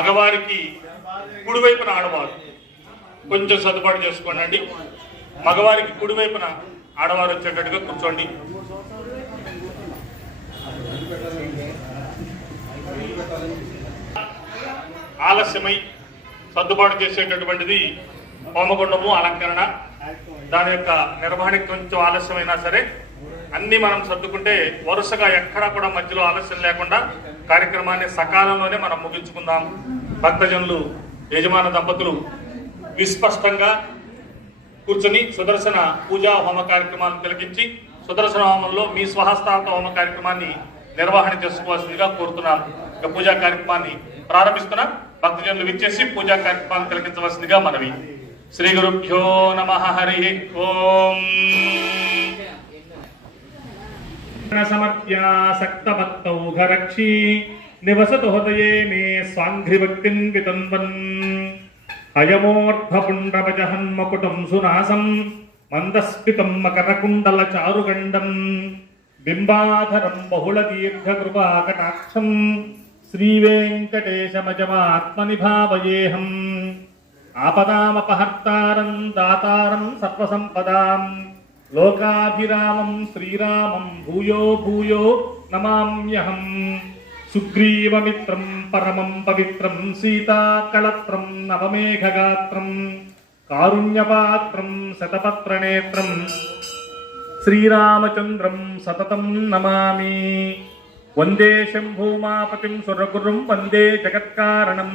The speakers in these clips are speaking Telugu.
మగవారికి కుడివైపున ఆడవారు కొంచెం సర్దుబాటు చేసుకోండి. మగవారికి కుడివైపున ఆడవారు వచ్చేటట్టుగా కూర్చోండి. ఆలస్యమై సర్దుబాటు చేసేటటువంటిది హోమగుండము అలంకరణ. దాని యొక్క నిర్వహణకి కొంచెం ఆలస్యమైనా సరే అన్ని మనం సర్దుకుంటే వరుసగా ఎక్కడా కూడా మధ్యలో ఆలస్యం లేకుండా కార్యక్రమాన్ని సకాలంలోనే మనం ముగించుకుందాం. భక్తజనులు యజమాన దంపతులు విస్పష్టంగా కూర్చొని సుదర్శన పూజా హోమ కార్యక్రమాలను తిలకించి సుదర్శన హోమంలో మీ స్వహస్తాంత హోమ కార్యక్రమాన్ని నిర్వహణ చేసుకోవాల్సిందిగా కోరుతున్నాం. ఇక పూజా కార్యక్రమాన్ని ప్రారంభిస్తున్నాం. భక్తజనులు విచ్చేసి పూజా కార్యక్రమాన్ని తిలకించవలసిందిగా మనవి. శ్రీ గురుభ్యో నమః. హరి ఓం. సమర్ప్యాసక్తభక్తౌఘరక్షీ నివసతు హృదయే మే స్వాంఘ్రిభక్తిన్ వితన్వన్ అయమోర్ధపుండ్రవజహన్మకుటం సునాసం మందస్ఫితం మకరకుండల చారుగండం బింబాధరం బహుళ దీర్ఘకృపాకటాక్షం శ్రీవేంకటేశమజమాత్మని భావయేహం. ఆపదామపహర్తారం దాతారం సర్వసంపదాం లోకాభిరామం శ్రీరామం భూయో భూయో నమామ్యహం. సుగ్రీవమిత్రం పరమం పవిత్రం సీతాకళత్రం నవమేఘగాత్రం కారుణ్యపాత్రం శతపత్రనేత్రం శ్రీరామచంద్రం సతతం నమామి. వందే శంభూమాపతిం సురగురుం వందే జగత్కారణం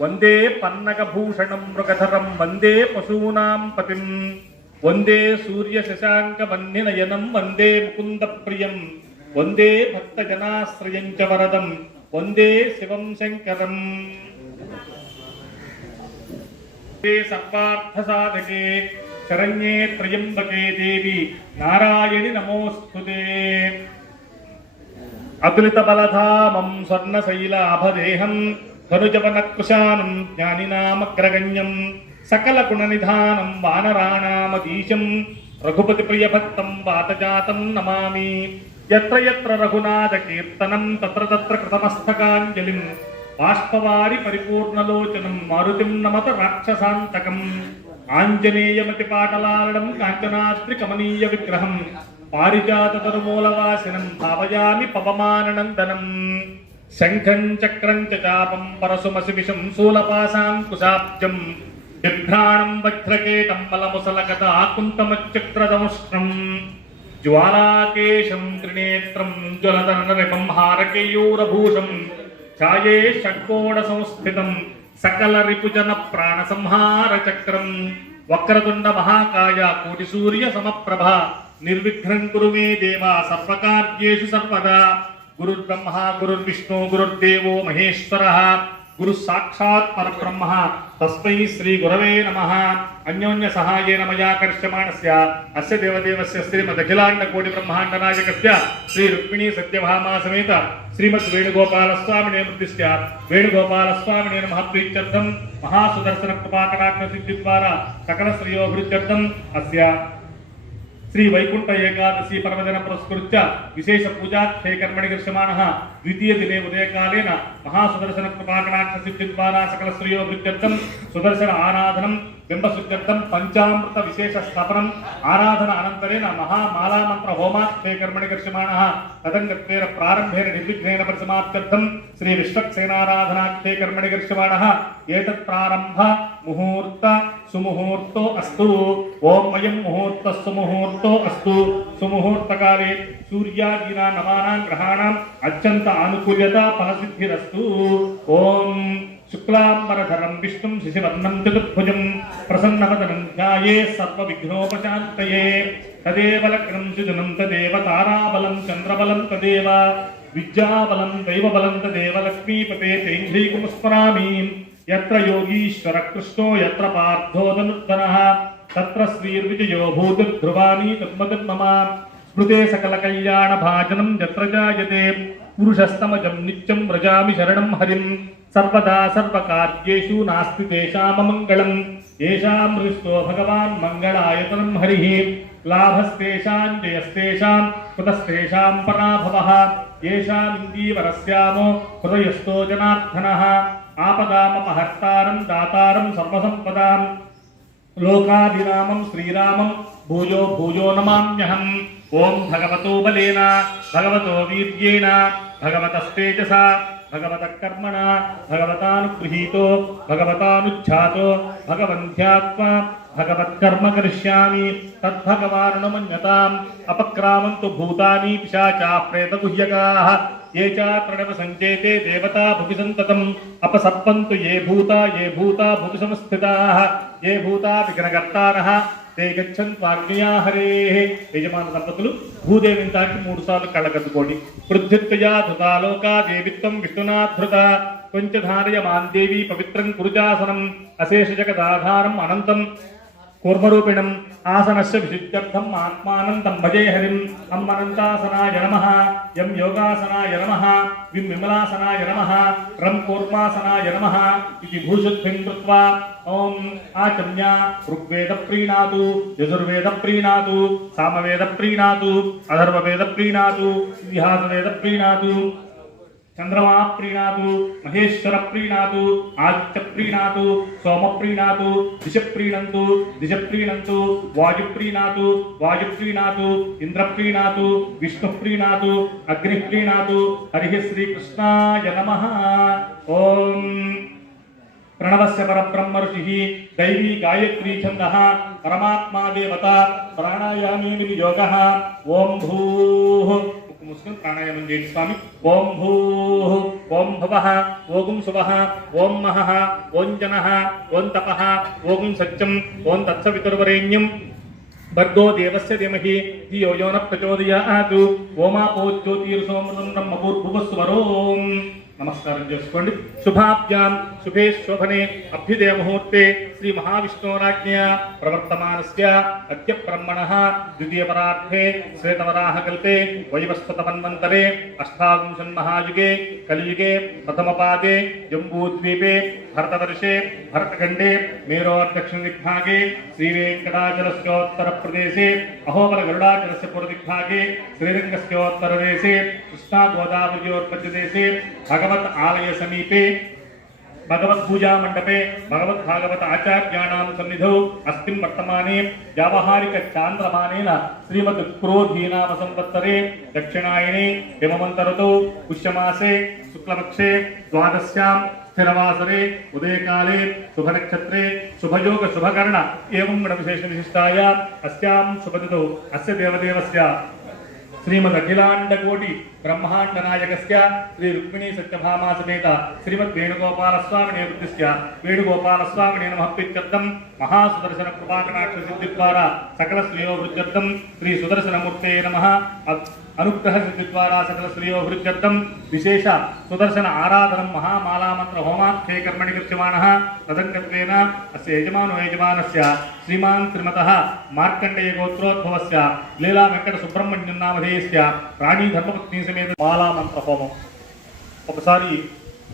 వందే పన్నగభూషణం మృగధరం వందే పశూనాం పతిం వందే సూర్యశశాంకవన్నినయనం వందే ముకుందప్రియం వందే భక్తజనాశ్రయం చ వరదం వందే శివం శంకరం. సర్వార్థసాధకే శరణ్యే త్రయంబకే దేవి నారాయణి నమోస్తుతే. అతులిత బలధామం స్వర్ణశైలాభదేహం ధనుజవనకృశానం జ్ఞానినామగ్రగణ్యం సకల గుణనిధానం వానరాణామధీశం రఘుపతి ప్రియభక్తం వాతజాతం నమామి. యత్ర యత్ర రఘునాథ కీర్తనం తత్ర తత్ర కృతమస్తకాంజలిం బాష్పవారి పరిపూర్ణలోచనం మారుతిం నమత రాక్షసాంతకం. ఆంజనేయమతి పాటలాలడం కాంచనాద్రి కమనీయ విగ్రహం పారిజాత తరుమూలవాసినం భావయామి పవమాననందనం. శంఖం చక్రం చ చాపం పరశుమసి విషం శూలపాశాంకుశాబ్జం బిభ్రాణం వజ్రకేటం బలముసలగదా కుంతమచక్రదముష్ట్రం జ్వాలాకేశం త్రినేత్రం జ్వలధనరిపం హారకేయూరభూషం ఛాయే షడ్కోణ సంస్థితం సకల రిపుజన ప్రాణ సంహార చక్రం వక్రతుండ మహాకాయ కోటి సూర్య సమప్రభ నిర్విఘ్నం కురు మే దేవా సర్వకార్యేషు సర్వదా. గురుర్బ్రహ్మ గురుర్విష్ణు గురుర్దేవో మహేశ్వరః గురు సాక్షాత్ పరబ్రహ్మ తస్మై శ్రీ గురవే నమః. అన్యోన్య సహాయేన మయా కర్ష్యమాణస్య అస్య దేవదేవస్య శ్రీమదఖిలాండ కోటి బ్రహ్మాండ నాయకస్య శ్రీ రుక్మిణీ సత్యభామా సమేత శ్రీమద్ వేణుగోపాలస్వామినే మృతిస్య వేణుగోపాలస్వామినే మహద్వీత్యర్థం మహాసుదర్శన కృపాకటాక్ష సిద్ధి ద్వారా సకల శ్రేయోభివృద్ధ్యర్థం అస్య శ్రీ వైకుంఠ ఏకాదశి పర్వదిన పురస్కృత్య విశేష పూజాఖ్యే కర్మణి దృశ్యమానః ద్వితీయ దినే ఉదయకాలేన మహాసుదర్శన కృపాకటాక్ష సిద్ధి ద్వారా సకల శ్రేయోభివృద్ధ్యర్థం సుదర్శన ఆరాధనం బింబశుద్ధ్యర్థం పంచామృత విశేష స్థాపనం ఆరాధన అనంతరేణ మహామాలామంత్ర హోమాఖ్యే కర్మణి దృశ్యమానః తదంగత్వేన ప్రారంభేన నిర్విఘ్నేన పరిసమాప్త్యర్థం శ్రీ విశ్వక్సేనారాధనాఖ్యే కర్మణి దృశ్యమానః ఏతత్ ప్రారంభ ముహూర్త సుముహూర్తో అస్తు. ఓం అయం ముహూర్తస్సు ముహూర్తో అస్తు. సుముహూర్తకాలే సూర్యాదీనా నవానాం గ్రహాణాం అత్యంత ఆనుకూల్యత ఫలసిద్ధిరస్తు. ఓం శుక్లాంబరధరం విష్ణుం శశివర్ణం చతుర్భుజం ప్రసన్నవదనం ధ్యాయే సర్వవిఘ్నోపశాంతయే. తదేవ లగ్నం సుజనం తదేవ తారాబలం చంద్రబలం తదేవ విద్యాబలం దైవబలం తదేవ లక్ష్మీపతే తైంద్రీకుం స్మరామి. యత్ర యోగీశ్వర కృష్ణో యత్ర పార్థో ధనుర్ధనః తత్ర శ్రీర్విజయో భూతిర్ధ్రువాణి తన్మమ. స్మృతే సకల కళ్యాణ భాజనం యత్ర జాయతే పురుషస్తమజం నిత్యం వ్రజామి శరణం హరిం. సర్వదా సర్వకార్యేషు నాస్తి తేషామమంగళం ఏషాం హృష్టో భగవాన్ మంగళాయతనం హరిః. లాభస్తేషాం జయస్తేషాం కుతస్తేషాం పరాభవః. ఏషామిందీవరస్యామో హృదయస్థో జనార్దనః ఆపదామపహర్తారం దాతారం సర్వసంపదాం లోకాభిరామం శ్రీరామం భూయో భూయో నమామ్యహం. ఓం భగవతో బలేన భగవతో వీర్యేణ భగవతస్తేజసా భగవతః కర్మణ భగవతానుగృహీతో భగవతానుచ్ఛాతో భగవంధ్యాత్మా భగవత్కర్మ కరిష్యామి తద్భగవాను మన్యతాం. అపక్రామంతు భూతాని పిశాచా ప్రేతగుహ్యకాః ఏ చాత్రణవ సంచేతే దేవతా భువి సంతతం. అపసర్పంతు ఏ భూతా భువి సంస్థితాః ఏ భూతా విఘ్నకర్తారః తే గచ్చన్వాగ్నియా హరేః. యజమాన దంపతులు భూదేవిని తాకి 3 సార్లు కళ్ళకద్దుకోండి. పృథ్వీత్వయా ధృతాలోకా దేవిత్వం విష్ణునాధృత పంచధారయ మాన్ దేవి పవిత్రం కురుచాసనం. అశేష జగదాధారం అనంతం కూర్మరూపిణం ఆసనస్య విశుద్ధ్యర్థం ఆత్మానం తం భజే హరిం. అమ్మనంతాసనాయ నమః యం యోగాసనాయ నమః విం విమలాసనాయ నమః రం కూర్మాసనాయ నమః ఇది భూషుద్ధిం కృత్వా ఓం ఆచమ్య ఋగ్వేద ప్రీణాతు యజుర్వేద ప్రీణాతు సామవేద ప్రీణాతు అథర్వవేద ప్రీణాతు ఇతిహాసవేద ప్రీణాతు చంద్రమా ప్రీణాతు మహేశ్వర ప్రీణాతు ఆదిత్య ప్రీణాతు సోమ ప్రీణాతు దిశ ప్రీణంతు దిశ ప్రీణంతు వాయు ప్రీణాతు వాయు ప్రీణాతు ఇంద్ర ప్రీణాతు విష్ణు ప్రీణాతు అగ్ని ప్రీణాతు హరి శ్రీకృష్ణాయ నమః. ఓం ప్రణవస్య పరబ్రహ్మ ఋషి దైవీ గాయత్రీ ఛందః పరమాత్మా దేవత ప్రాణాయామేన యోగః. ఓం భూః ముస్లిం ప్రాణాయామం చేయండి స్వామి. ఓం భూః ఓం భవః ఓం శుభః ఓం మహః ఓం జనః ఓం తపః ఓం సత్యం ఓం తత్సవితుర్వరేణ్యం భర్గో దేవస్య ధీమహి ధియో యో నః ప్రచోదయాత్. ఓమాపో జ్యోతిర్సోమృతం బ్రహ్మభూర్భువస్వరోం. నమస్కారం చేసుకోండి. శుభాభ్యాం శుభే శోభనే అభ్యుదయ ముహూర్తే శ్రీ మహావిష్ణోరాజ్ఞయ ప్రవర్తమానస్య అద్య బ్రహ్మణః ద్వితీయ పరార్థే శ్వేతవరాహ కల్పే వైవస్వత మన్వంతరే అష్టావింశన్మహాయుగే కలియుగే ప్రథమ పాదే జంబూద్వీపే భరతవర్షే భరతఖండే మేరోర్దక్షిణ దిగ్భాగే శ్రీవేంకటాచలస్యోత్తర ప్రదేశే అహోబల గరుడాచలస్య పూర్వదిగ్భాగే శ్రీరంగస్యోత్తరదేశే కృష్ణా గోదావర్యోర్మధ్యదేశే భగవత్ ఆలయ సమీపే భగవత్ పూజా మండపే భగవత్ భాగవత ఆచార్యాణాం సన్నిధౌ అస్మిన్ వర్తమానే వ్యావహారిక చాంద్రమానేన శ్రీమద్ క్రోధీనామ సంవత్సరే దక్షిణాయనే హేమవంతరతో పుష్యమాసే శుక్లపక్షే ద్వాదశ్యాం స్థిరవాసరే ఉదయకాలే శుభనక్షత్రే శుభయోగ శుభకర్ణ ఏవం గుణ విశేష విశిష్టాయ అస్యాం శుభతిథౌ అస్య దేవదేవస్య శ్రీమద్ అఖిలాండకోటి బ్రహ్మాండ నాయకస్య శ్రీ రుక్మిణీ సత్యభామా సమేత శ్రీమద్ వేణుగోపాలస్వామినే ఉద్దిశ్య వేణుగోపాలస్వామినే నమః ప్రీత్యర్థం మహాసుదర్శన కృపాకటాక్ష సిద్ధి ద్వారా సకల శ్రేయోభివృద్ధ్యర్థం శ్రీ సుదర్శనమూర్తే నమః అనుగ్రహ సిద్ధి ద్వారా సకల శ్రేయోభివృద్ధ్యర్థం విశేష సుదర్శన ఆరాధనం మహామాలామంత్ర హోమాఖ్యే కర్మణి గృహ్యమాణః తదంగత్వేన అస్య యజమానస్య శ్రీమాన్ శ్రీమతః మార్కండేయ గోత్రోద్భవస్య లీలా వెంకట సుబ్రహ్మణ్యం నామధేయస్య రాణీ ధర్మపత్ని సమేత మాలామంత్ర హోమం. ఒకసారి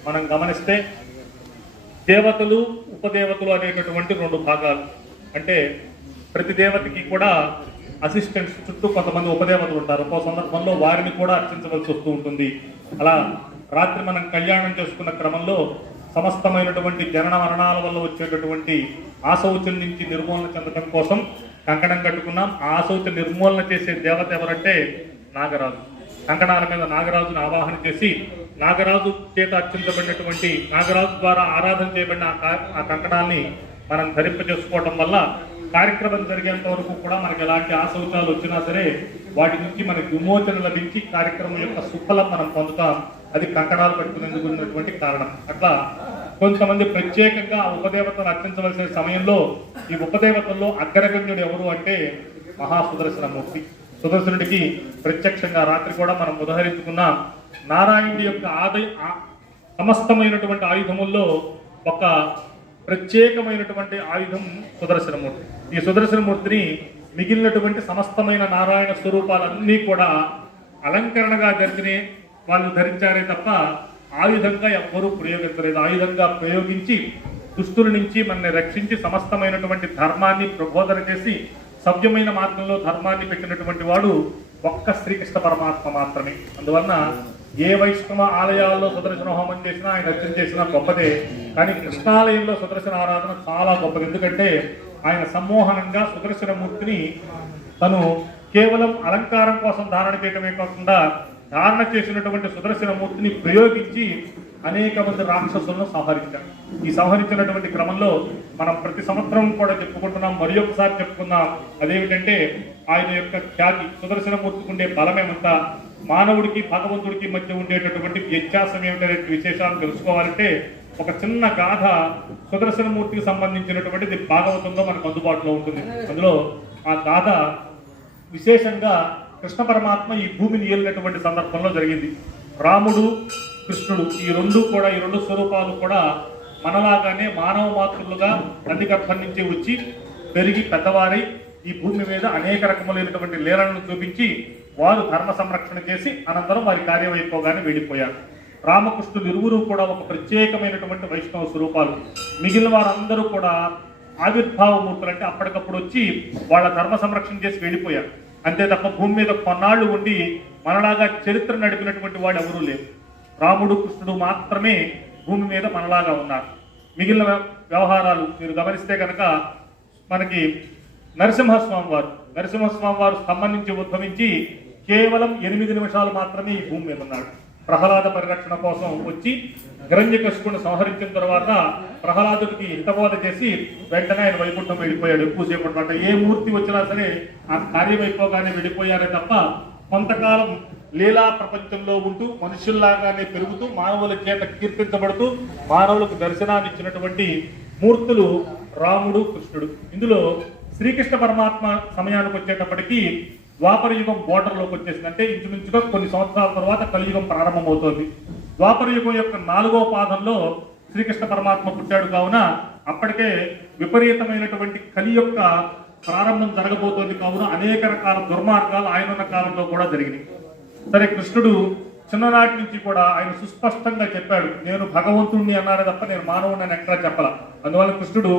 మనం గమనిస్తే దేవతలు ఉపదేవతలు అనేటటువంటి 2 భాగాలు. అంటే ప్రతి దేవతకి కూడా అసిస్టెంట్స్ చుట్టూ కొంతమంది ఉపదేవతలు ఉంటారు. ఒక్కో సందర్భంలో వారిని కూడా అర్చించవలసి వస్తూ ఉంటుంది. అలా రాత్రి మనం కళ్యాణం చేసుకున్న క్రమంలో సమస్తమైనటువంటి జనన మరణాల వల్ల వచ్చేటటువంటి ఆశౌచం నుంచి నిర్మూలన చెందడం కోసం కంకణం కట్టుకున్నాం. ఆశౌచ నిర్మూలన చేసే దేవత ఎవరంటే నాగరాజు. కంకణాల మీద నాగరాజును ఆవాహన చేసి నాగరాజు చేత అర్చించబడినటువంటి నాగరాజు ద్వారా ఆరాధన చేయబడిన ఆ కంకణాన్ని మనం ధరింపజేసుకోవడం వల్ల కార్యక్రమం జరిగేంత వరకు కూడా మనకి ఎలాంటి ఆశౌచాలు వచ్చినా సరే వాటి నుంచి మనకి విమోచన లభించి కార్యక్రమం యొక్క సుఫలం మనం పొందుతాం. అది కంకణాలు పెట్టుకునేందుకు ఉన్నటువంటి కారణం. అట్లా కొంతమంది ప్రత్యేకంగా ఆ ఉపదేవతను అర్చించవలసిన సమయంలో ఈ ఉపదేవతల్లో అగ్రగణ్యుడు ఎవరు అంటే మహాసుదర్శనమూర్తి. సుదర్శనుడికి ప్రత్యక్షంగా రాత్రి కూడా మనం ఉదహరించుకున్న నారాయణుడి యొక్క సమస్తమైనటువంటి ఆయుధముల్లో ఒక ప్రత్యేకమైనటువంటి ఆయుధం సుదర్శనమూర్తి. ఈ సుదర్శనమూర్తిని మిగిలినటువంటి సమస్తమైన నారాయణ స్వరూపాలన్నీ కూడా అలంకరణగా జరిగినే వాళ్ళు ధరించారే తప్ప ఆయుధంగా ఎవ్వరూ ప్రయోగించలేదు. ఆయుధంగా ప్రయోగించి దుష్టుల నుంచి మనల్ని రక్షించి సమస్తమైనటువంటి ధర్మాన్ని ప్రబోధన చేసి సవ్యమైన మార్గంలో ధర్మాన్ని పెట్టినటువంటి వాడు ఒక్క శ్రీకృష్ణ పరమాత్మ మాత్రమే. అందువలన ఏ వైష్ణవ ఆలయాల్లో సుదర్శన హోమం చేసినా ఆయన అర్చన చేసినా గొప్పదే, కానీ కృష్ణాలయంలో సుదర్శన ఆరాధన చాలా గొప్పది. ఎందుకంటే ఆయన సమ్మోహనంగా సుదర్శన మూర్తిని తను కేవలం అలంకారం కోసం ధారణ చేయటమే కాకుండా ధారణ చేసినటువంటి సుదర్శన మూర్తిని ప్రయోగించి అనేక మంది రాక్షసులను సంహరించారు. ఈ సంహరించినటువంటి క్రమంలో మనం ప్రతి సంవత్సరం కూడా చెప్పుకుంటున్నాం, మరి ఒకసారి చెప్పుకుందాం. అదేమిటంటే ఆయన యొక్క ఖ్యాతి, సుదర్శన మూర్తికి ఉండే బలమేమంతా, మానవుడికి భగవంతుడికి మధ్య ఉండేటటువంటి వ్యత్యాసం ఏమిటనే విశేషాలు తెలుసుకోవాలంటే ఒక చిన్న గాథ సుదర్శన మూర్తికి సంబంధించినటువంటిది భాగవతంలో మనకు అందుబాటులో ఉంటుంది. అందులో ఆ గాథ విశేషంగా కృష్ణ పరమాత్మ ఈ భూమిని ఏలినటువంటి సందర్భంలో జరిగింది. రాముడు కృష్ణుడు ఈ రెండు స్వరూపాలు కూడా మనలాగానే మానవ మాతృలుగా తల్లి గర్భం నుంచి వచ్చి పెరిగి పెద్దవారై ఈ భూమి మీద అనేక రకములైనటువంటి లీలలను చూపించి వారు ధర్మ సంరక్షణ చేసి అనంతరం వారి కార్యం అయిపోగానే వెళ్ళిపోయారు. రామకృష్ణులు ఇరువురు కూడా ఒక ప్రత్యేకమైనటువంటి వైష్ణవ స్వరూపాలు. మిగిలిన వారందరూ కూడా ఆవిర్భావ మూర్తులు, అంటే అప్పటికప్పుడు వచ్చి వాళ్ళ ధర్మ సంరక్షణ చేసి వెళ్ళిపోయారు. అంతే తప్ప భూమి మీద కొన్నాళ్ళు ఉండి మనలాగా చరిత్ర నడిపినటువంటి వాడు ఎవరూ లేరు. రాముడు కృష్ణుడు మాత్రమే భూమి మీద మనలాగా ఉన్నారు. మిగిలిన వ్యవహారాలు మీరు గమనిస్తే కనుక మనకి నరసింహస్వామి వారు స్తంభం నుంచి ఉద్భవించి కేవలం 8 నిమిషాలు మాత్రమే ఈ భూమి మీద ఉన్నాడు. ప్రహ్లాద పరిరక్షణ కోసం వచ్చి హిరణ్యకశిపుని సంహరించిన తర్వాత ప్రహ్లాదుడికి హితబోధ చేసి వెంటనే ఆయన వైకుంఠం వెళ్ళిపోయాడు. ఎక్కువసేపు అనమాట. ఏ మూర్తి వచ్చినా సరే ఆ కార్యం అయిపోగానే వెళ్ళిపోయారే తప్ప కొంతకాలం లీలా ప్రపంచంలో ఉంటూ మనుషుల్లాగానే పెరుగుతూ మానవుల చేత కీర్తించబడుతూ మానవులకు దర్శనాన్ని ఇచ్చినటువంటి మూర్తులు రాముడు కృష్ణుడు. ఇందులో శ్రీకృష్ణ పరమాత్మ సమయానికి వచ్చేటప్పటికీ ద్వాపర యుగం బోర్డర్లోకి వచ్చేసింది. అంటే ఇంచుమించుగా కొన్ని సంవత్సరాల తర్వాత కలియుగం ప్రారంభమవుతోంది. ద్వాపర యుగం యొక్క 4వ పాదంలో శ్రీకృష్ణ పరమాత్మ పుట్టాడు. కావున అప్పటికే విపరీతమైనటువంటి కలి యొక్క ప్రారంభం జరగబోతోంది. కావున అనేక రకాల దుర్మార్గాలు ఆయనున్న కాలంలో కూడా జరిగినాయి. సరే, కృష్ణుడు చిన్ననాటి నుంచి కూడా ఆయన సుస్పష్టంగా చెప్పాడు, నేను భగవంతుణ్ణి అన్నాడే తప్ప నేను మానవుడిని ఎక్కడా చెప్పాల. అందువల్ల కృష్ణుడు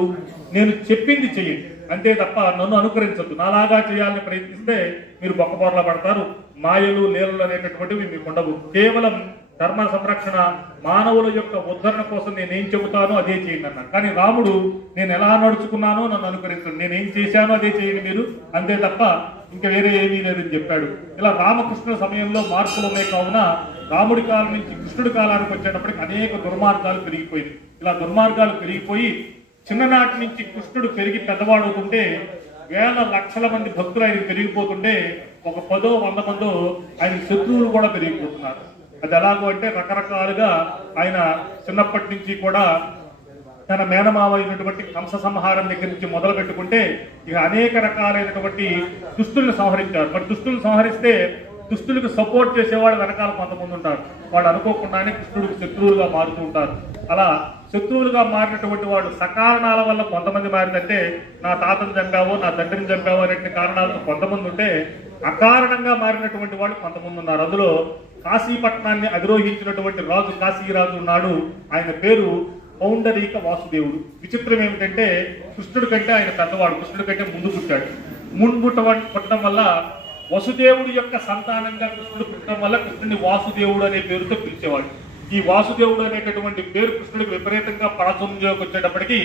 నేను చెప్పింది చెయ్యండి, అంతే తప్ప నన్ను అనుకరించద్దు. నాలాగా చేయాలని ప్రయత్నిస్తే మీరు బొక్కబోర్లా పడతారు. మాయలు లీలలు అనేటటువంటివి మీకు ఉండవు. కేవలం ధర్మ సంరక్షణ, మానవుల యొక్క ఉద్ధరణ కోసం నేనేం చెబుతానో అదే చేయండి అన్నాడు. కానీ రాముడు నేను ఎలా నడుచుకున్నానో నన్ను అనుకరించండి, నేనేం చేశానో అదే చేయండి మీరు, అంతే తప్ప ఇంకా వేరే ఏమీ లేదని చెప్పాడు. ఇలా రామకృష్ణ సమయంలో మార్పులు ఉన్నాయి. కావున రాముడి కాలం నుంచి కృష్ణుడి కాలానికి వచ్చేటప్పటికి అనేక దుర్మార్గాలు పెరిగిపోయింది. ఇలా దుర్మార్గాలు పెరిగిపోయి చిన్ననాటి నుంచి కృష్ణుడు పెరిగి పెద్దవాడుతుంటే వేల లక్షల మంది భక్తులు ఆయనకు పెరిగిపోతుంటే ఒక 10 100 మందో ఆయన శత్రువులు కూడా పెరిగిపోతున్నారు. అది ఎలాగో అంటే రకరకాలుగా ఆయన చిన్నప్పటి నుంచి కూడా తన మేనమావ అయినటువంటి కంస సంహారం దగ్గర నుంచి మొదలు పెట్టుకుంటే ఇక అనేక రకాలైనటువంటి దుష్టులను సంహరించారు. మరి దుష్టులను సంహరిస్తే దుష్టులకు సపోర్ట్ చేసేవాళ్ళు వెనకాల కొంతమంది ఉంటారు. వాళ్ళు అనుకోకుండానే కృష్ణుడికి శత్రువులుగా మారుతూ ఉంటారు. అలా శత్రువులుగా మారినటువంటి వాళ్ళు సకారణాల వల్ల కొంతమంది మారిందంటే నా తాతను చంపావో నా తండ్రిని చంపావో అనే కారణాలతో కొంతమంది ఉంటే అకారణంగా మారినటువంటి వాళ్ళు కొంతమంది ఉన్నారు. అందులో కాశీపట్నాన్ని అధిరోహించినటువంటి రాజు కాశీరాజు ఉన్నాడు. ఆయన పేరు పౌండరీక వాసుదేవుడు. విచిత్రం ఏమిటంటే కృష్ణుడి కంటే ఆయన పెద్దవాడు, కృష్ణుడి కంటే ముందు పుట్టాడు. పుట్టడం వల్ల వసుదేవుడు యొక్క సంతానంగా కృష్ణుడు పుట్టడం వల్ల కృష్ణుడిని వాసుదేవుడు అనే పేరుతో పిలిచేవాడు. ఈ వాసుదేవుడు అనేటటువంటి పేరు కృష్ణుడికి విపరీతంగా ప్రాచుర్యంలోకి వచ్చేటప్పటికి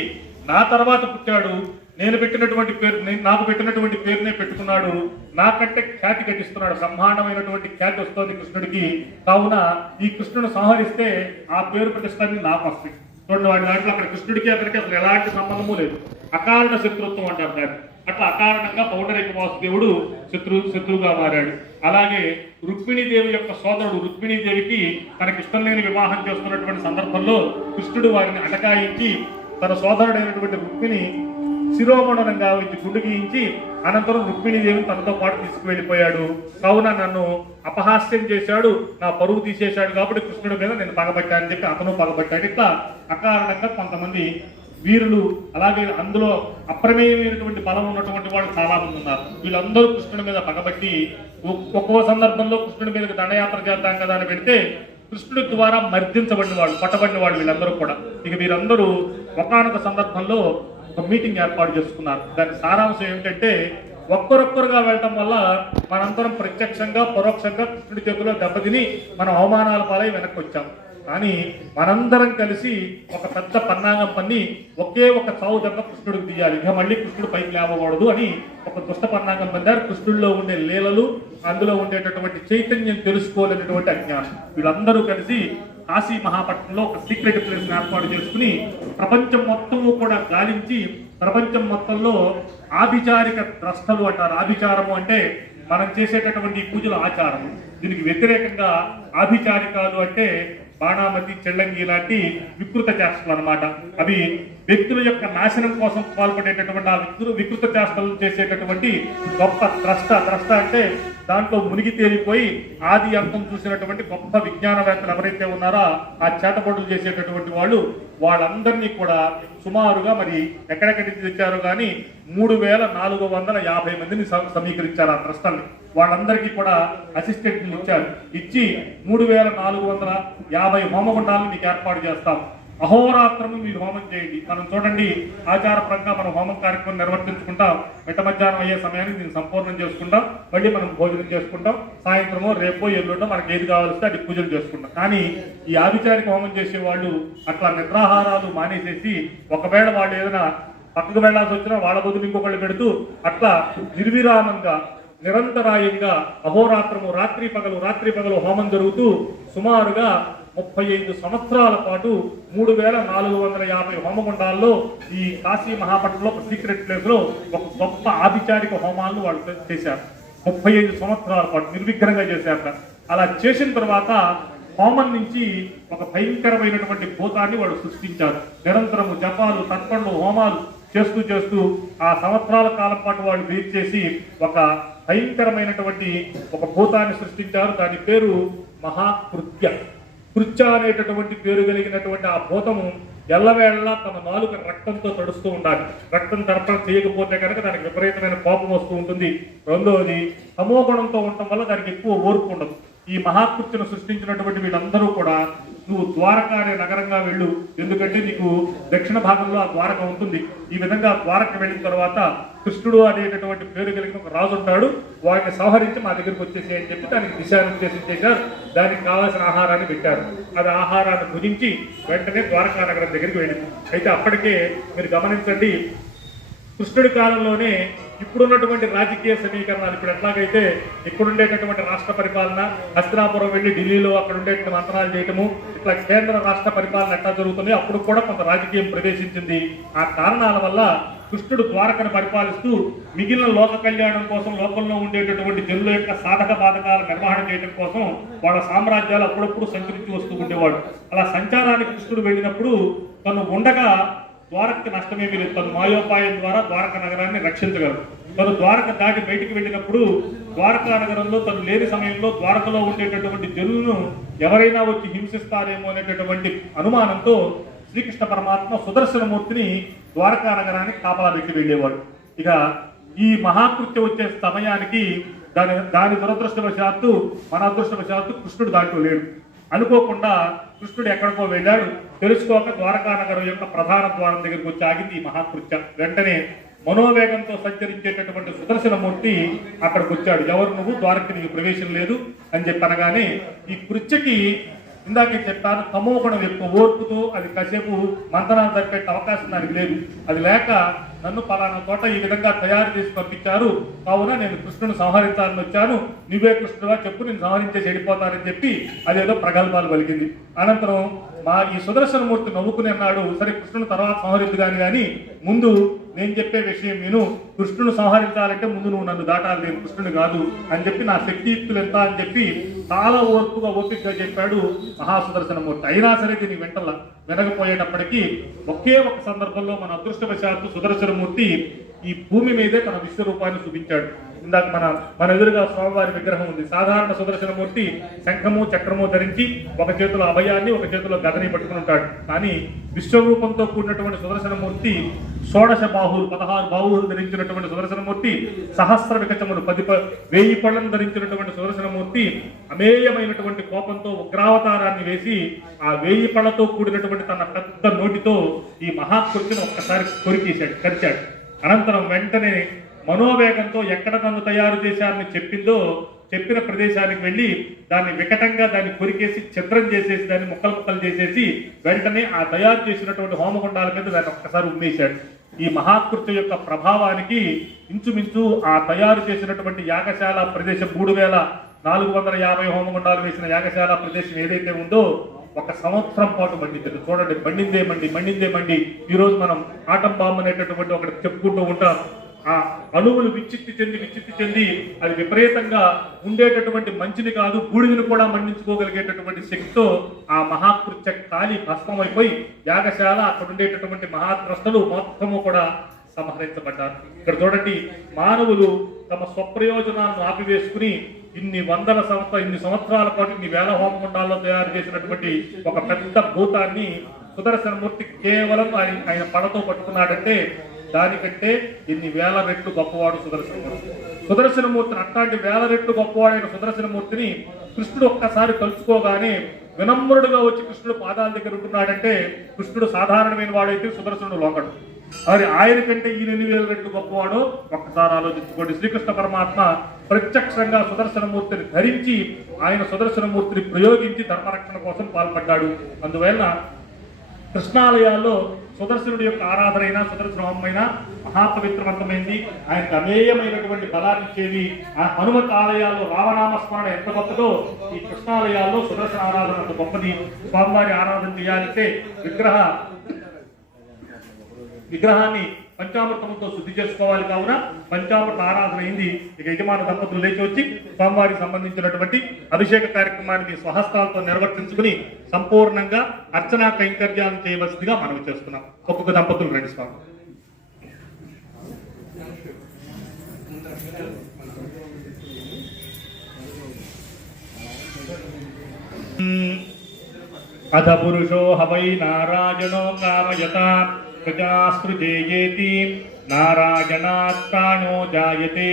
నా తర్వాత పుట్టాడు, నేను పెట్టినటువంటి పేరు, నాకు పెట్టినటువంటి పేరునే పెట్టుకున్నాడు, నాకంటే ఖ్యాతి గట్టిస్తున్నాడు, బ్రహ్మాండమైనటువంటి ఖ్యాతి వస్తుంది కృష్ణుడికి. కావున ఈ కృష్ణుడు సంహరిస్తే ఆ పేరు ప్రతిష్టాన్ని నాకు వస్తుంది. చూడండి, వాడి దాంట్లో అక్కడ కృష్ణుడికి అక్కడికి అసలు ఎలాంటి సంబంధము లేదు. అకారణ శత్రుత్వం అంటారు దాన్ని. అట్లా అకారణంగా పౌండరీక వాసుదేవుడు శత్రువుగా మారాడు. అలాగే రుక్మిణీదేవి యొక్క సోదరుడు రుక్మిణీదేవికి తనకి ఇష్టం లేని వివాహం చేస్తున్నటువంటి సందర్భంలో కృష్ణుడు వారిని అటకాయించి తన సోదరుడైనటువంటి రుక్మిణి శిరోమండనంగా గుండు గీయించి అనంతరం రుక్మిణీదేవిని తనతో పాటు తీసుకువెళ్ళిపోయాడు. కావున నన్ను అపహాస్యం చేశాడు, నా పరువు తీసేశాడు, కాబట్టి కృష్ణుడి మీద నేను పగబట్టానని చెప్పి అతను పగబట్టాడు. ఇట్లా అకారణంగా కొంతమంది వీరులు, అలాగే అందులో అప్రమేయమైనటువంటి బలం ఉన్నటువంటి వాళ్ళు చాలా మంది ఉన్నారు. వీళ్ళందరూ కృష్ణుడి మీద పగబట్టి ఒక్కో సందర్భంలో కృష్ణుడి మీదకి దండయాత్ర చేద్దాం కదా అని పెడితే కృష్ణుడి ద్వారా మర్దించబడిన వాళ్ళు, పట్టబడిన వాళ్ళు వీళ్ళందరూ కూడా. ఇక వీరందరూ ఒకానొక సందర్భంలో ఒక మీటింగ్ ఏర్పాటు చేసుకున్నారు. దాని సారాంశం ఏమిటంటే ఒక్కరొక్కరుగా వెళ్ళటం వల్ల మనందరం ప్రత్యక్షంగా పరోక్షంగా కృష్ణుడి చేతిలో దెబ్బతిని మనం అవమానాల పాలై వెనక్కి వచ్చాం. కానీ మనందరం కలిసి ఒక పెద్ద పన్నాగం పన్ని ఒకే ఒక చావు దెబ్బ కృష్ణుడికి తీయాలి, ఇక మళ్ళీ కృష్ణుడు పైకి లేవకూడదు అని ఒక దుష్ట పన్నాగం పొందారు. కృష్ణుడిలో ఉండే లీలలు, అందులో ఉండేటటువంటి చైతన్యం తెలుసుకోలేనటువంటి అజ్ఞానం, వీళ్ళందరూ కలిసి కాశీ మహాపట్నంలో ఒక సీక్రెట్ ప్లేస్ ఏర్పాటు చేసుకుని ప్రపంచం మొత్తము కూడా గాలించి, ప్రపంచం మొత్తంలో ఆభిచారిక ద్రష్టలు అంటారు. ఆభిచారము అంటే మనం చేసేటటువంటి పూజల ఆచారము. దీనికి వ్యతిరేకంగా ఆభిచారికాలు అంటే బాణామతి, చెల్లంగి లాంటి వికృత చేష్టలు అనమాట. అవి వ్యక్తుల యొక్క నాశనం కోసం పాల్పడేటటువంటి ఆ వికృత చేష్టలు చేసేటటువంటి గొప్ప ద్రష్ట అంటే దాంట్లో మునిగి తేలిపోయి ఆది అంతం చూసినటువంటి గొప్ప విజ్ఞానవేత్తలు ఎవరైతే ఉన్నారో ఆ చేటబడులు చేసేటటువంటి వాళ్ళందరినీ కూడా సుమారుగా మరి ఎక్కడెక్కడి నుంచి తెచ్చారో కానీ 3450 మందిని సమీకరించారు ఆ ద్రష్టల్ని. వాళ్ళందరికీ కూడా అసిస్టెంట్లు ఇచ్చి 3450 హోమగుండాలను మీకు ఏర్పాటు చేస్తాం, అహోరాత్రము మీరు హోమం చేయండి. మనం చూడండి, ఆచారపరంగా మనం హోమం కార్యక్రమం నిర్వర్తించుకుంటాం. మిట్ట మధ్యాహ్నం అయ్యే సమయానికి దీన్ని సంపూర్ణం చేసుకుంటాం, మళ్ళీ మనం భోజనం చేసుకుంటాం, సాయంత్రమో రేపో ఎల్లుండో మనకి ఏది కావాల్స్తే అది పూజలు చేసుకుంటాం. కానీ ఈ ఆభిచారిక హోమం చేసే వాళ్ళు అట్లా నిద్రాహారాలు మానేసేసి, ఒకవేళ వాళ్ళు ఏదైనా పక్కకు వెళ్లాల్సి వచ్చినా వాళ్ళ బదులు ఇంకొకళ్ళు పెడుతూ అట్లా నిర్విరామంగా నిరంతరాయంగా అహోరాత్రము రాత్రి పగలు హోమం జరుగుతూ సుమారుగా 35 సంవత్సరాల పాటు 3450 హోమగుండాల్లో ఈ కాశీ మహాపట్నంలో ఒక సీక్రెట్ ప్లేస్ లో ఒక గొప్ప ఆభిచారిక హోమాలను వాళ్ళు చేశారు. 35 సంవత్సరాల పాటు నిర్విఘ్నంగా చేశారట. అలా చేసిన తర్వాత హోమం నుంచి ఒక భయంకరమైనటువంటి భూతాన్ని వాళ్ళు సృష్టించారు. నిరంతరము జపాలు, తర్పణలు, హోమాలు చేస్తూ ఆ సంవత్సరాల కాలం పాటు వాళ్ళు వెయిట్ చేసి ఒక భయంకరమైనటువంటి ఒక భూతాన్ని సృష్టించారు. దాని పేరు మహాకృత్య. కృత్య అనేటటువంటి పేరు కలిగినటువంటి ఆ భూతము ఎల్లవేళలా తన నాలుక రక్తంతో తడుస్తూ ఉండాలి. రక్తం తర్పణ చేయకపోతే కనుక దానికి విపరీతమైన కోపం వస్తూ ఉంటుంది. రెండవది తమోగుణంతో ఉండటం వల్ల దానికి ఎక్కువ ఓర్పు ఉండదు. ఈ మహాకృత్యను సృష్టించినటువంటి వీళ్ళందరూ కూడా నువ్వు ద్వారక అనే నగరంగా వెళ్ళు, ఎందుకంటే నీకు దక్షిణ భాగంలో ఆ ద్వారక ఉంటుంది. ఈ విధంగా ద్వారక వెళ్ళిన తర్వాత కృష్ణుడు అనేటటువంటి పేరు కలిగిన ఒక రాజు ఉంటాడు, వాడిని సంహరించి మా దగ్గరికి వచ్చేసి అని చెప్పి దానికి దిశానిర్దేశం చేశారు. దానికి కావాల్సిన ఆహారాన్ని పెట్టారు. అది ఆహారాన్ని భుజించి వెంటనే ద్వారకా నగరం దగ్గరికి వెళ్ళింది. అయితే అప్పటికే మీరు గమనించండి, కృష్ణుడి కాలంలోనే ఇప్పుడున్నటువంటి రాజకీయ సమీకరణాలు, ఇప్పుడు ఎట్లాగైతే ఇక్కడుండేటటువంటి రాష్ట్ర పరిపాలన, హస్తినాపురం వెళ్ళి ఢిల్లీలో అక్కడ ఉండేటువంటి మంత్రాలు చేయటము, ఇట్లా కేంద్ర రాష్ట్ర పరిపాలన ఎట్లా జరుగుతుంది, అప్పుడు కూడా కొంత రాజకీయం ప్రవేశించింది. ఆ కారణాల వల్ల కృష్ణుడు ద్వారకను పరిపాలిస్తూ మిగిలిన లోక కళ్యాణం కోసం, లోకంలో ఉండేటటువంటి జనుల యొక్క సాధక బాధకాల నిర్వహణ చేయడం కోసం వాళ్ళ సామ్రాజ్యాలు అప్పుడప్పుడు సంచరించి వస్తూ ఉండేవాడు. అలా సంచారానికి కృష్ణుడు వెళ్ళినప్పుడు తను ఉండగా ద్వారకకి నష్టమేమీ లేదు. తను మాయోపాయం ద్వారా ద్వారక నగరాన్ని రక్షించగలరు. తను ద్వారక దాటి బయటికి వెళ్ళినప్పుడు ద్వారకా నగరంలో తను లేని సమయంలో ద్వారకలో ఉండేటటువంటి జనులను ఎవరైనా వచ్చి హింసిస్తారేమో అనేటటువంటి అనుమానంతో శ్రీకృష్ణ పరమాత్మ సుదర్శనమూర్తిని ద్వారకా నగరానికి కాపలా పెట్టి వెళ్ళేవాడు. ఇక ఈ మహాకృత్య వచ్చే సమయానికి దాని దురదృష్టవశాత్తు, మన అదృష్టవశాత్తు కృష్ణుడు దాంట్లో లేడు. అనుకోకుండా కృష్ణుడు ఎక్కడికో వెళ్ళాడు. తెలుసుకోక ద్వారకా నగరం యొక్క ప్రధాన ద్వారం దగ్గరికి వచ్చి ఆగింది ఈ మహాకృత్య. వెంటనే మనోవేగంతో సంచరించేటటువంటి సుదర్శనమూర్తి అక్కడికి వచ్చాడు. ఎవరు నువ్వు, ద్వారకి నీకు ప్రవేశం లేదు అని చెప్పనగానే ఈ కృత్యకి ఇందాకే చెప్పాను, తమోగుణం ఎక్కువ, ఓర్పుతో అది కాసేపు మంతనాలు జరిపే అవకాశం దానికి లేదు. అది లేక నన్ను పలానా తోట ఈ విధంగా తయారు చేసి పంపించారు, కావున నేను కృష్ణుని సంహరించాలని వచ్చాను, నువ్వే కృష్ణుడుగా చెప్పు, నేను సంహరించేసి వెళ్ళిపోతానని చెప్పి అదేదో ప్రగల్భాలు పలికింది. అనంతరం ఈ సుదర్శనమూర్తి నవ్వుకుని అన్నాడు, సరే కృష్ణుని తర్వాత సంహరించగాని కానీ ముందు నేను చెప్పే విషయం నేను, కృష్ణుని సంహరించాలంటే ముందు నువ్వు నన్ను దాటాలి, నేను కృష్ణుని కాదు అని చెప్పి నా శక్తియుక్తులు ఎంత అని చెప్పి చాలా ఓర్పుగా ఓపికగా చెప్పాడు మహాసుదర్శనమూర్తి. అయినా సరే దీని వెంటల వెనకపోయేటప్పటికీ ఒకే ఒక సందర్భంలో మన అదృష్టవశాత్తు సుదర్శనమూర్తి ఈ భూమి మీదే తన విశ్వరూపాన్ని చూపించాడు. ఇందాక మన ఎదురుగా స్వామివారి విగ్రహం ఉంది. సాధారణ సుదర్శనమూర్తి శంఖము చక్రము ధరించి ఒక చేతిలో అభయాన్ని, ఒక చేతిలో గదని పట్టుకుని ఉంటాడు. కానీ విశ్వరూపంతో కూడినటువంటి సుదర్శనమూర్తి 16 బాహువులు, 16 బాహువులు ధరించినటువంటి సుదర్శనమూర్తి, సహస్ర వికచములు 1000 పళ్ళను ధరించినటువంటి సుదర్శనమూర్తి అమేయమైనటువంటి కోపంతో ఉగ్రావతారాన్ని వేసి ఆ 1000 పళ్ళతో కూడినటువంటి తన పెద్ద నోటితో ఈ మహాకృత్యను ఒక్కసారి కరిచాడు. అనంతరం వెంటనే మనోవేగంతో ఎక్కడ నన్ను తయారు చేశారని చెప్పిందో చెప్పిన ప్రదేశానికి వెళ్ళి దాన్ని వికటంగా దాన్ని కొరికేసి ఛిద్రం చేసేసి దాన్ని ముక్కలు ముక్కలు చేసేసి వెంటనే ఆ తయారు చేసినటువంటి హోమగుండాల మీద దాన్ని ఒక్కసారి ఉమ్మేశాడు. ఈ మహాకృత్య యొక్క ప్రభావానికి ఇంచుమించు ఆ తయారు చేసినటువంటి యాగశాల ప్రదేశం 3450 హోమగుండాలు వేసిన యాగశాల ప్రదేశం ఏదైతే ఉందో 1 సంవత్సరం పాటు మండింది. చూడండి, మండిందే మండి. ఈరోజు మనం ఆటం బాంబు అనేటటువంటి ఒకటి చెప్పుకుంటూ ఉంటాం. ఆ అణువులు విచ్చిత్తి చెంది అది విపరీతంగా ఉండేటటువంటి మంచిని కాదు, బూడిదని కూడా మండించుకోగలిగేటటువంటి శక్తితో ఆ మహాకృత్య కాలి భస్మమైపోయి యాగశాల అక్కడ ఉండేటటువంటి మహాద్రష్టలు మొత్తము కూడా సంహరించబడ్డారు. ఇక్కడ చూడండి, మానవులు తమ స్వప్రయోజనాలను ఆపివేసుకుని ఇన్ని సంవత్సరాల పాటు ఇన్ని వేల హోమగుండాల్లో తయారు చేసినటువంటి ఒక పెద్ద భూతాన్ని సుదర్శనమూర్తి కేవలం ఆయన పడతో పట్టుకున్నాడంటే దానికంటే ఇన్ని వేల రెట్లు గొప్పవాడు సుదర్శనమూర్తి. సుదర్శనమూర్తిని అట్లాంటి వేల రెట్లు గొప్పవాడైన సుదర్శనమూర్తిని కృష్ణుడు ఒక్కసారి కలుసుకోగానే వినమ్రుడుగా వచ్చి కృష్ణుడు పాదాల దగ్గర ఉంటున్నాడంటే కృష్ణుడు సాధారణమైన వాడైతే సుదర్శనుడు లోకడు. అది ఆయన కంటే ఈ 2000 రెట్లు గొప్పవాడు ఒక్కసారి ఆలోచించుకోండి. శ్రీకృష్ణ పరమాత్మ ప్రత్యక్షంగా సుదర్శనమూర్తిని ధరించి ఆయన సుదర్శనమూర్తిని ప్రయోగించి ధర్మరక్షణ కోసం పాల్పడ్డాడు. అందువల్ల కృష్ణాలయాల్లో సుదర్శనుడి యొక్క ఆరాధన అయినా సుదర్శన హోమైనా మహాపవిత్రవంతమైంది. ఆయనకు అమేయమైనటువంటి బలాన్ని ఇచ్చేది. ఆ హనుమత్ ఆలయాల్లో రామనామస్మరణ ఎంత గొప్పదో ఈ కృష్ణాలయాల్లో సుదర్శన ఆరాధన అంత గొప్పది. స్వామివారి ఆరాధన చేయాలంటే విగ్రహాన్ని పంచామృతంతో శుద్ధి చేసుకోవాలి. కావున పంచామృత ఆరాధన అయింది. ఇక యజమాన దంపతులు లేచి వచ్చి స్వామివారికి సంబంధించినటువంటి అభిషేక కార్యక్రమాన్ని స్వహస్తాలతో నిర్వర్తించుకుని సంపూర్ణంగా అర్చనా కైంకర్యాలను చేయవలసిందిగా మనవి చేస్తున్నాం. ఒక్కొక్క దంపతులు రండి స్వామి. అథ పురుషో హవై నారాయణో కామయత ప్రజాసృజేయేతి నారాయణాత్ ప్రాణో జాయతే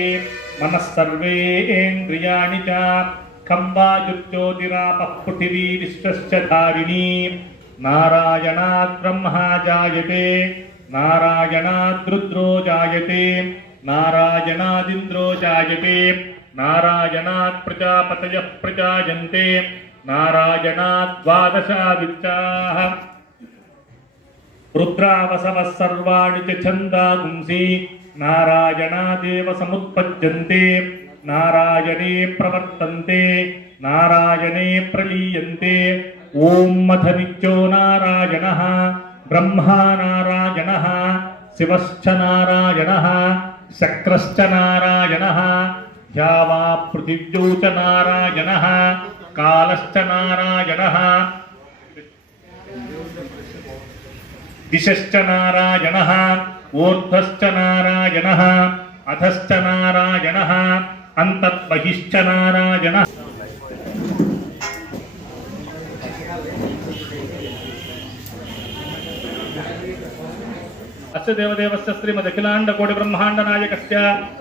మనస్సర్వేంద్రియాణి చ ఖంబాయుజ్యోతిరాపః పృథివీ విశ్వశ్చ ధారిణీ నారాయణాత్ బ్రహ్మా జాయతే నారాయణాద్ రుద్రో జాయతే నారాయణాదింద్రో జాయతే నారాయణాత్ ప్రజాపతయః ప్రజాయంతే నారాయణాత్ ద్వాదశాదిత్యాః రుద్రావసవః సర్వాణి చ ఛందాగుంసి నారాయణాదేవ సముత్పద్యంతే నారాయణే ప్రవర్తంతే నారాయణే ప్రలీయంతే. ఓం మథ నిత్యో నారాయణః బ్రహ్మా నారాయణః శివశ్చ నారాయణః శక్రశ్చ నారాయణః ధ్యావా పృథివ్యౌ చ నారాయణః కాలశ్చ నారాయణః దిశశ్చ నారాయణః ఊర్ధ్వశ్చ నారాయణః అధశ్చ నారాయణః అంతర్బహిశ్చ నారాయణః. అస్య దేవదేవస్య శ్రీమదఖిలాండ కోటి బ్రహ్మాండ నాయకస్య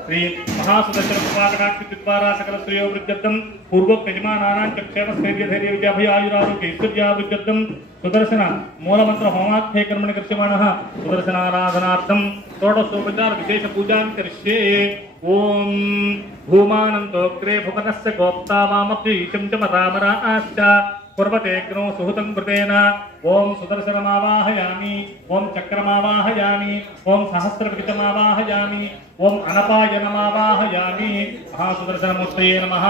శ్రీ మహాసుదర్శన కృపాకటాక్షిద్వారా సకల శ్రేయో వృద్ధ్యర్థం పూర్వోక్త యజమానానాం చ క్షేమ స్థైర్య ధైర్య విజయాభయాయురారోగ్య ఐశ్వర్యా వృద్ధ్యర్థం సుదర్శన మూలమంత్ర హోమాఖ్యే కర్మణి కృష్యమాణః సుదర్శనారాధనార్థం షోడశోపచార విశేష పూజాం కరిష్యే. ఓం భూమానంతోగ్రే భువనస్య గోప్తా మామప్రీశం చ మతామరాశ్చ కుర్వతేగ్నో సుహృతం కృతేన. ఓం సుదర్శనమావాహయామి, ఓం చక్రమావాహయామి, ఓం సహస్రకృతమావాహయామి, ఓం అనపాయనమావాహయామి. మహాసుదర్శనమూర్తయే నమః.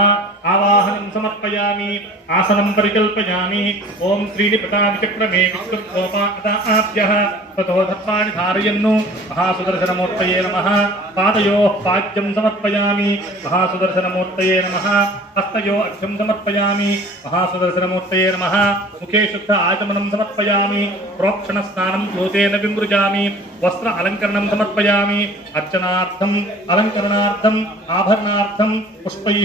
ఆవాహనం సమర్పయామి, ఆసనం పరికల్పయామి. ఓం త్రీణి పటాని చక్రమే విష్ణుర్గోపాదాభ్యః తతో దత్తాని ధారయన్ను. మహాసుదర్శనమూర్తయే నమః. పాదయోః పాద్యం సమర్పయామి. మహాసుదర్శనమూర్తయే నమః. హస్తయో అర్ఘ్యం సమర్పయామి. మహాసుదర్శనమూర్తయే నమః. ముఖే శుద్ధ ఆచమనం సమర్పయామి. ప్రోక్షణ స్నానం క్లోతేన విమృజామి. వస్త్ర అలంకరణం సమర్పయామి. అర్చనార్థం, అలంకరణార్థం, ఆభరణార్థం పుష్పై